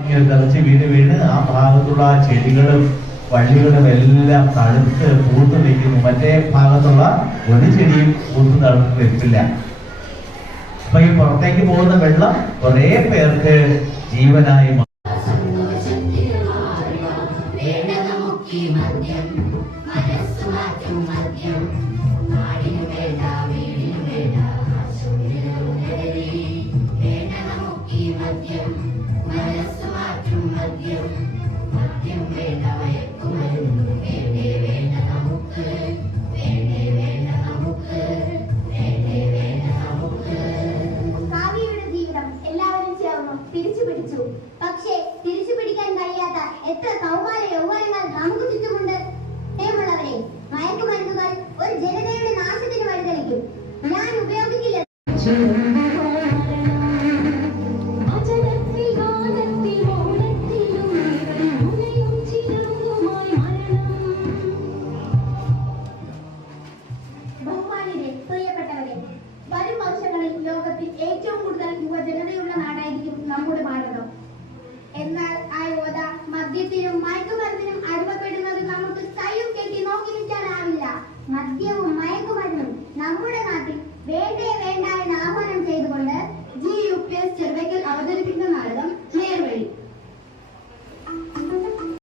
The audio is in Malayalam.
തെറിച്ച് വീണ് ആ ഭാഗത്തുള്ള ചെടികളും വള്ളികളും എല്ലാം തടുത്ത് പൂത്ത് നിൽക്കുന്നു. മറ്റേ ഭാഗത്തുള്ള ഒരു ചെടിയും പൂത്ത് തടുത്ത് നിൽപ്പില്ല. അപ്പൊ ഈ പുറത്തേക്ക് പോകുന്ന വെള്ളം കുറെ പേർക്ക് ജീവനായി മാറും. പക്ഷേ തിരിച്ചു പിടിക്കാൻ കഴിയാത്ത എത്ര കൗമാര യൗവനങ്ങൾ നമുക്ക് ചുറ്റുമുണ്ട്. പ്രിയമുള്ളവരെ, മയക്കുമരുന്നുകൾ ഒരു ജനതയുടെ നാശത്തിന് വഴിതെളിക്കും. ഞാൻ ഉപയോഗിക്കില്ല. ബഹുമാന്യരെ, പ്രിയപ്പെട്ടവരെ, വരും വർഷങ്ങളിൽ ലോകത്തിൽ ഏറ്റവും കൂടുതൽ യുവജനതയുള്ള നാടായിരിക്കും നമ്മുടെ ഭാരതം. എന്നാൽ ആ യുവത മദ്യത്തിനും മയക്കുമരുന്നിനും അടിമപ്പെടുന്നത് നമുക്ക് കയ്യും കെട്ടി നോക്കി നിൽക്കാനാവില്ല. മദ്യവും മയക്കുമരുന്നും നമ്മുടെ നാട്ടിൽ വേണ്ടേ വേണ്ട എന്ന് ആഹ്വാനം ചെയ്തുകൊണ്ട് GUPS ചെറുവയ്ക്കൽ അവതരിപ്പിക്കുന്ന നാടകം